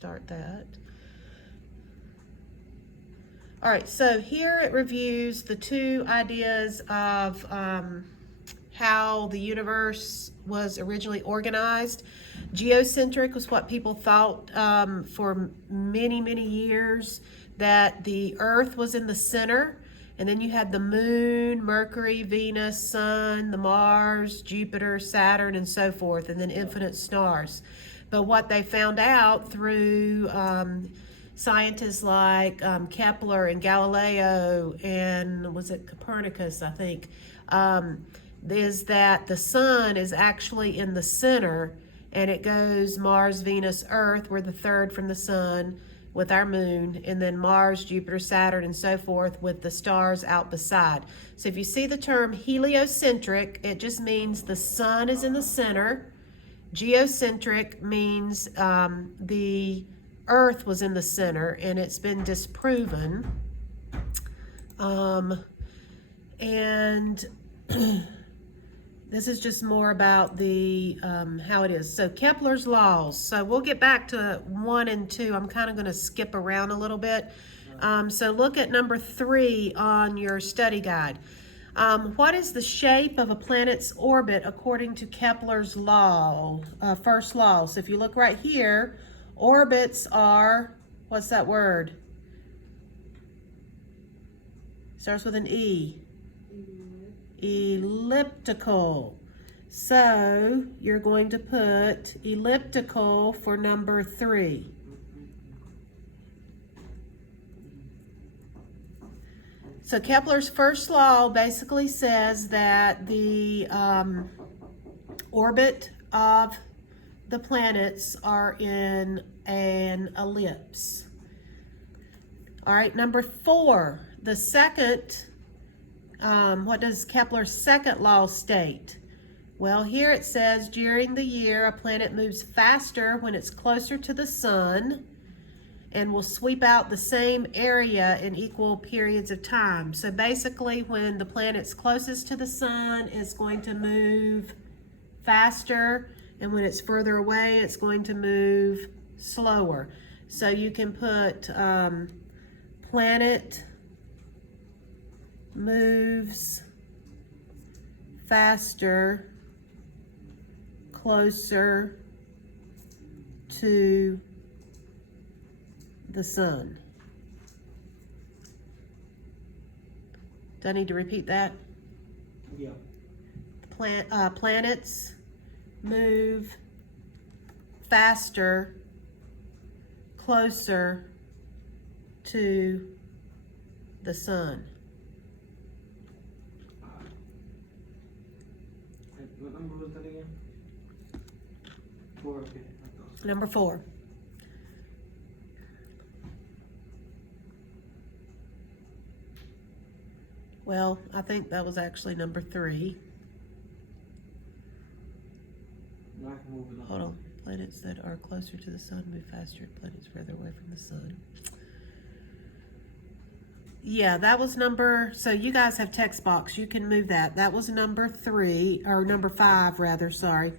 start that. All right, so here it reviews the two ideas of how the universe was originally organized. Geocentric was what people thought for many, many years, that the Earth was in the center, and then you had the Moon, Mercury, Venus, Sun, the Mars, Jupiter, Saturn, and so forth, and then infinite stars. But what they found out through scientists like Kepler and Galileo and was it Copernicus, I think, is that the sun is actually in the center, and it goes Mars, Venus, Earth. We're the third from the sun with our moon, and then Mars, Jupiter, Saturn, and so forth with the stars out beside. So if you see the term heliocentric, it just means the sun is in the center. Geocentric means the Earth was in the center, and it's been disproven. And this is just more about the how it is. So Kepler's laws. So we'll get back to 1 and 2. I'm kind of going to skip around a little bit. So look at number 3 on your study guide. What is the shape of a planet's orbit according to Kepler's law, first law? So if you look right here, orbits are, what's that word? Starts with an E. Elliptical. So you're going to put elliptical for number 3. So Kepler's first law basically says that the orbit of the planets are in an ellipse. All right, number 4, the second, what does Kepler's second law state? Well, here it says during the year a planet moves faster when it's closer to the sun and will sweep out the same area in equal periods of time. So basically when the planet's closest to the sun, it's going to move faster, and when it's further away, it's going to move slower. So you can put planet moves faster closer to the sun. Do I need to repeat that? Yeah. Planets move faster closer to the sun. What number was that again? 4, okay. Number 4. Well, I think that was actually number 3. Now I can move it on. Hold on. Planets that are closer to the sun move faster than planets further away from the sun. Yeah, that was number, so you guys have text box. You can move that. That was number 3, or number 5 rather, sorry.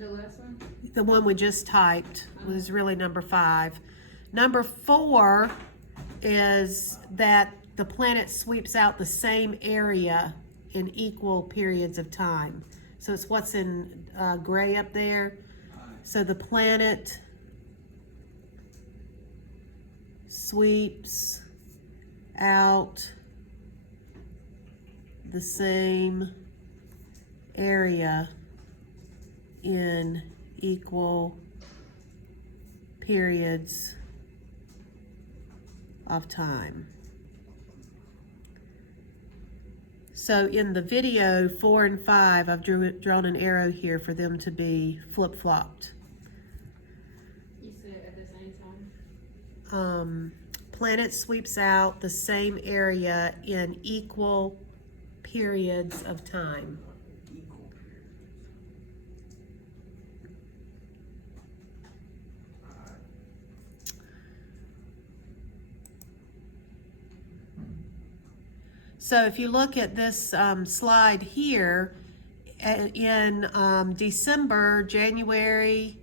The last one? The one we just typed was really number 5. Number 4 is that the planet sweeps out the same area in equal periods of time. So it's what's in gray up there. So the planet sweeps out the same area in equal periods of time. So in the video 4 and 5, I've drawn an arrow here for them to be flip-flopped. You said at the same time? Planet sweeps out the same area in equal periods of time. So if you look at this slide here, in December, January,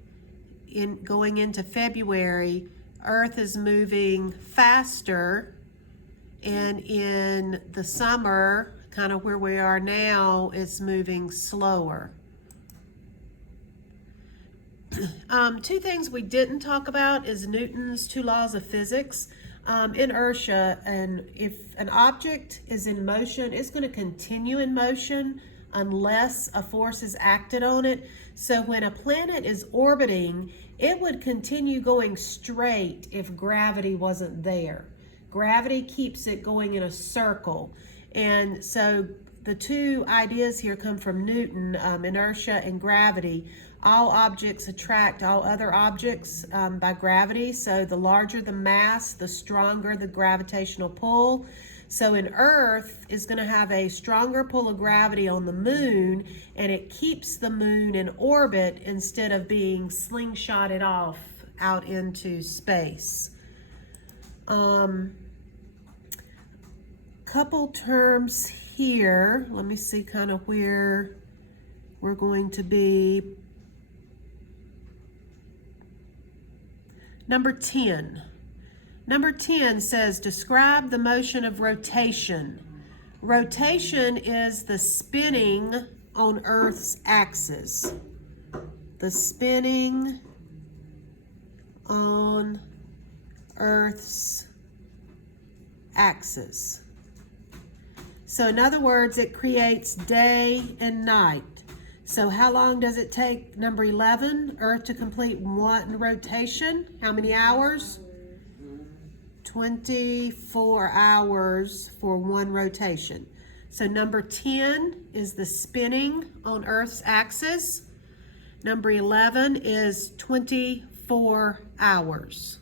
in going into February, Earth is moving faster, and in the summer, kind of where we are now, it's moving slower. Two things we didn't talk about is Newton's two laws of physics. Inertia, and if an object is in motion, it's going to continue in motion unless a force is acted on it. So when a planet is orbiting, it would continue going straight if gravity wasn't there. Gravity keeps it going in a circle. And so the two ideas here come from Newton, inertia and gravity. All objects attract all other objects by gravity. So the larger the mass, the stronger the gravitational pull. So an Earth is going to have a stronger pull of gravity on the moon, and it keeps the moon in orbit instead of being slingshotted off out into space. Couple terms here. Let me see kind of where we're going to be. Number 10. Number 10 says, describe the motion of rotation. Rotation is the spinning on Earth's axis. The spinning on Earth's axis. So in other words, it creates day and night. So how long does it take, number 11, Earth to complete one rotation? How many hours? 24 hours for one rotation. So number 10 is the spinning on Earth's axis. Number 11 is 24 hours.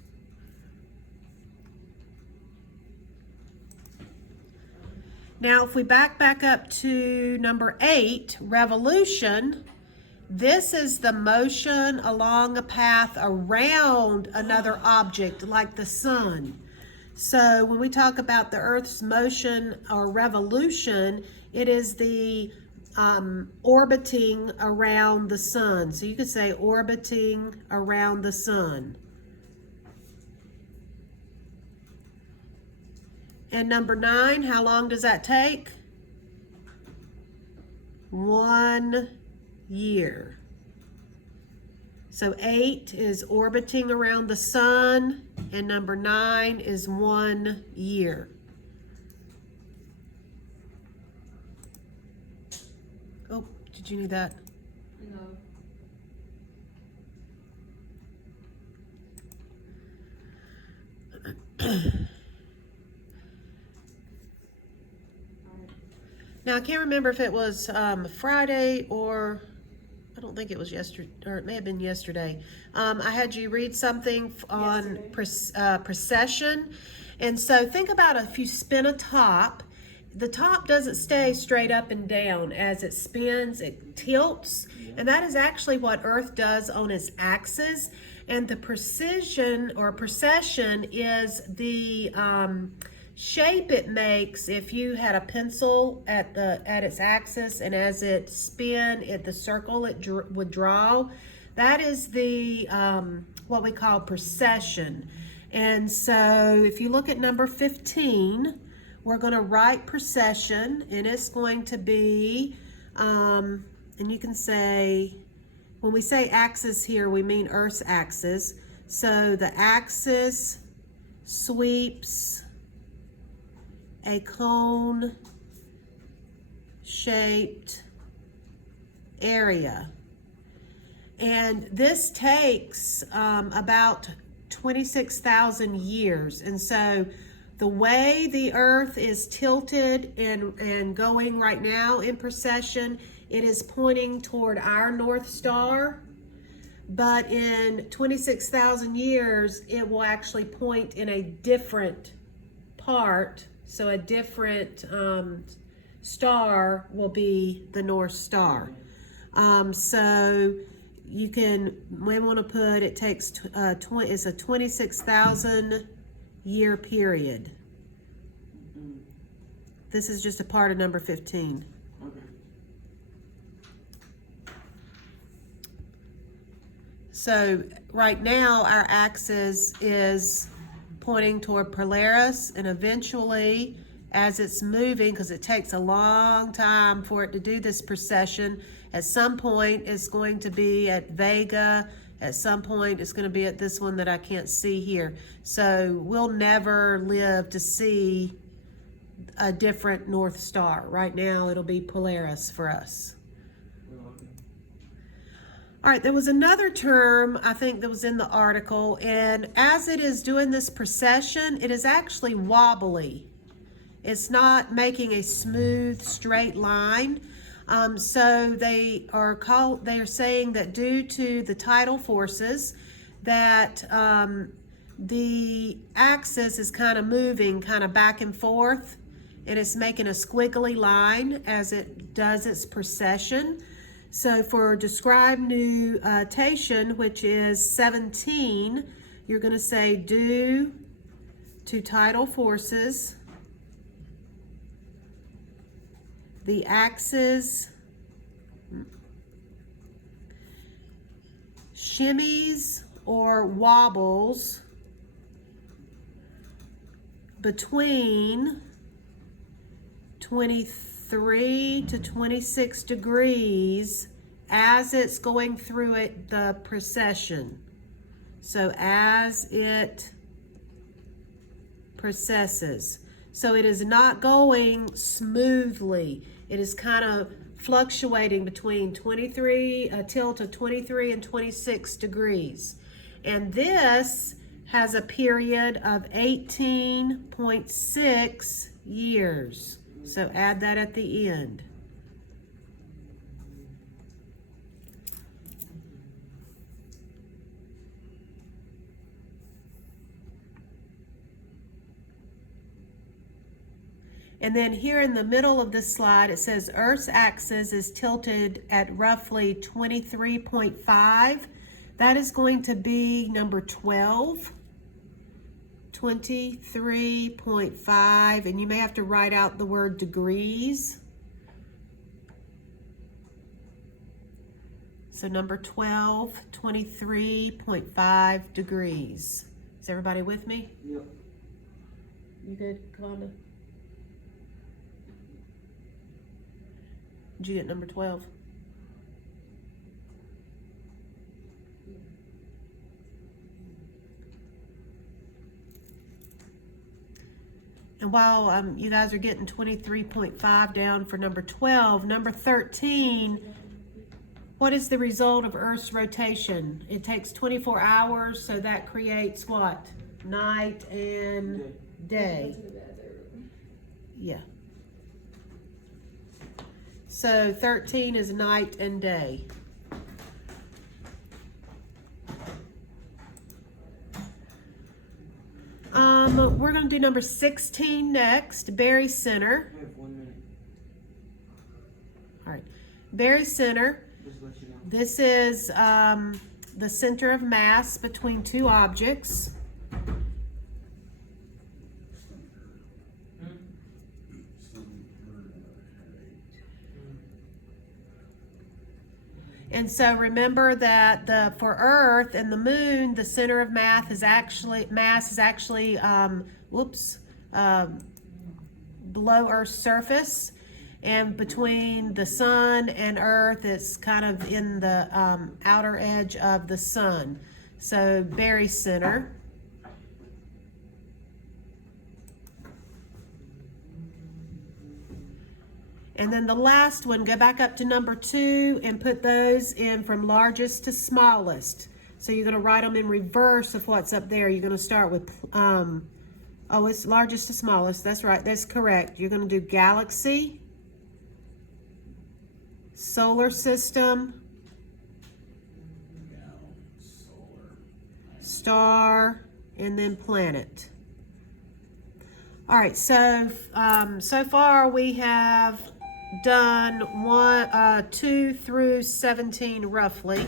Now, if we back up to number 8, revolution, this is the motion along a path around another object like the sun. So when we talk about the Earth's motion or revolution, it is the orbiting around the sun. So you could say orbiting around the sun. And number 9, how long does that take? 1 year. So 8 is orbiting around the sun, and number 9 is 1 year. Oh, did you need that? No. Now, I can't remember if it was Friday or I don't think it was yesterday, or it may have been yesterday. I had you read something on precession. And so think about if you spin a top, the top doesn't stay straight up and down. As it spins, it tilts. And that is actually what Earth does on its axis. And the precision or precession is the shape it makes if you had a pencil at its axis, and as it spin, the circle it would draw. That is the what we call precession. And so if you look at number 15, we're going to write precession, and it's going to be and you can say, when we say axis here, we mean Earth's axis. So the axis sweeps a cone-shaped area. And this takes about 26,000 years. And so the way the Earth is tilted and going right now in precession, it is pointing toward our North Star. But in 26,000 years, it will actually point in a different part. So a different star will be the North Star. So you may want to put, it takes, it's a 26,000 year period. This is just a part of number 15. Okay. So right now our axis is pointing toward Polaris, and eventually as it's moving, because it takes a long time for it to do this precession, at some point it's going to be at Vega, at some point it's going to be at this one that I can't see here. So we'll never live to see a different North Star. Right now it'll be Polaris for us. All right, there was another term I think that was in the article, and as it is doing this precession, it is actually wobbly. It's not making a smooth, straight line. So they are saying that due to the tidal forces, that the axis is kind of moving kind of back and forth, and it's making a squiggly line as it does its precession. So for describe nutation, which is 17, you're going to say due to tidal forces, the axis shimmies or wobbles between 23 to 26 degrees as it's going through the precession. So as it precesses. So it is not going smoothly. It is kind of fluctuating between a tilt of 23 and 26 degrees. And this has a period of 18.6 years. So add that at the end. And then here in the middle of this slide, it says Earth's axis is tilted at roughly 23.5. That is going to be number 12. 23.5, and you may have to write out the word degrees. So number 12, 23.5 degrees. Is everybody with me? Yep. You good, Kalanda? Did you get number 12? And while you guys are getting 23.5 down for number 12, number 13, what is the result of Earth's rotation? It takes 24 hours, so that creates what? Night and day. Yeah. So 13 is night and day. We're going to do number 16 next, Berry Center. I have 1 minute. All right, Berry Center. Just let you know. This is the center of mass between two objects. And so remember that for Earth and the Moon, the center of mass is actually below Earth's surface, and between the Sun and Earth, it's kind of in the outer edge of the Sun. So Berry Center. And then the last one, go back up to number 2 and put those in from largest to smallest. So you're going to write them in reverse of what's up there. You're going to start with, it's largest to smallest. That's right. That's correct. You're going to do galaxy, solar system, star, and then planet. All right. So, so far we have done 2 through 17 roughly.